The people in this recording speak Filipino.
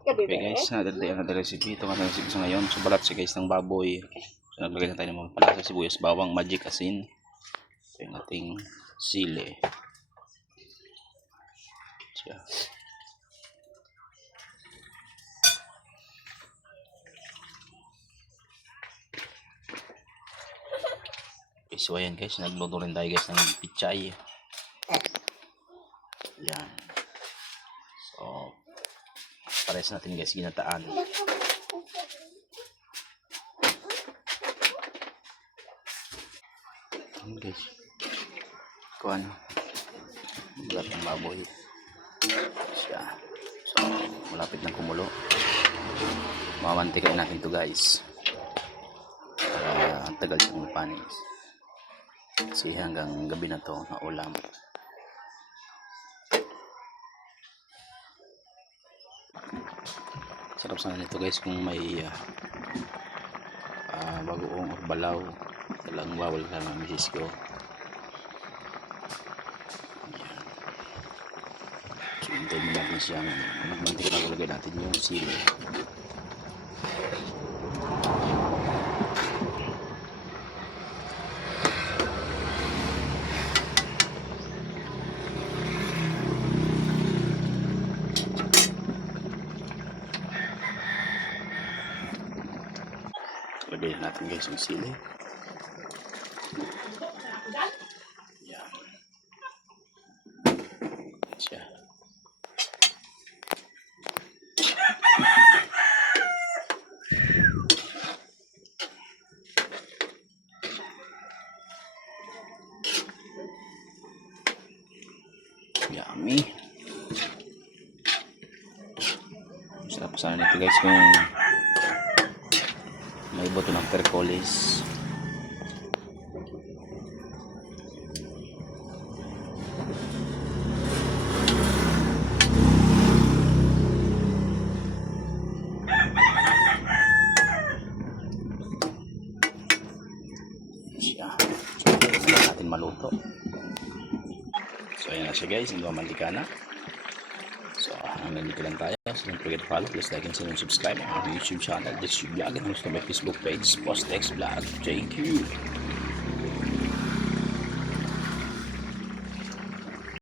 Okay guys, another recipe. Ito ang recipe sa ngayon. So balat siya guys ng baboy. So naglagay na tayo ng mga palasa, sibuyas, bawang, magic, asin. Ito yung ating sili. Siya. Okay, so ayan guys, nagluto rin tayo guys ng pichay. Yan. So pares natin guys ginataan. Ayan guys. Kuha na. Balat ng baboy. Siya. So malapit ng kumulo. Mamantikain natin to guys. Para ang tagal siyang mapanis. Kasi hanggang gabi na to na ulam. Sarap sana nito guys kung may bagoong or balaw. Talang bawal ka ng misis ko. Ayan. So hintayin mo natin siyang magmantika na lagay natin yung sili. Lagay natin guys yung sili. Yan. Siya. Yummy. Sarap sana nito guys kung may buto ng percolis. Siya. So, natin maluto. So ayan na siya guys, hindi mamantika na. So hanggang dito lang tayo. So don't forget to follow, please like and subscribe on our YouTube channel, This Vlog, and also my Facebook page, Postex Vlog. Thank you.